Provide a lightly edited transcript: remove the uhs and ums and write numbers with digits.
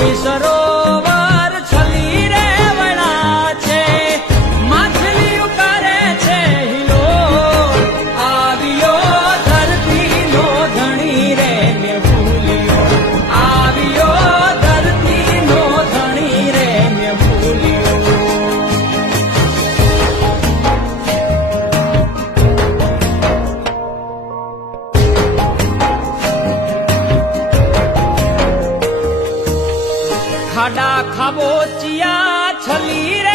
સરોવર છલી રે વણા છે માછલીઓ કરે છે હિલો આવ્યો ધરતીનો ધણી રે મેં ભૂલ્યો આવ્યો ધરતીનો ધણી રે મેં ભૂલ્યો ખાડા ખાબોચિયા છલી રે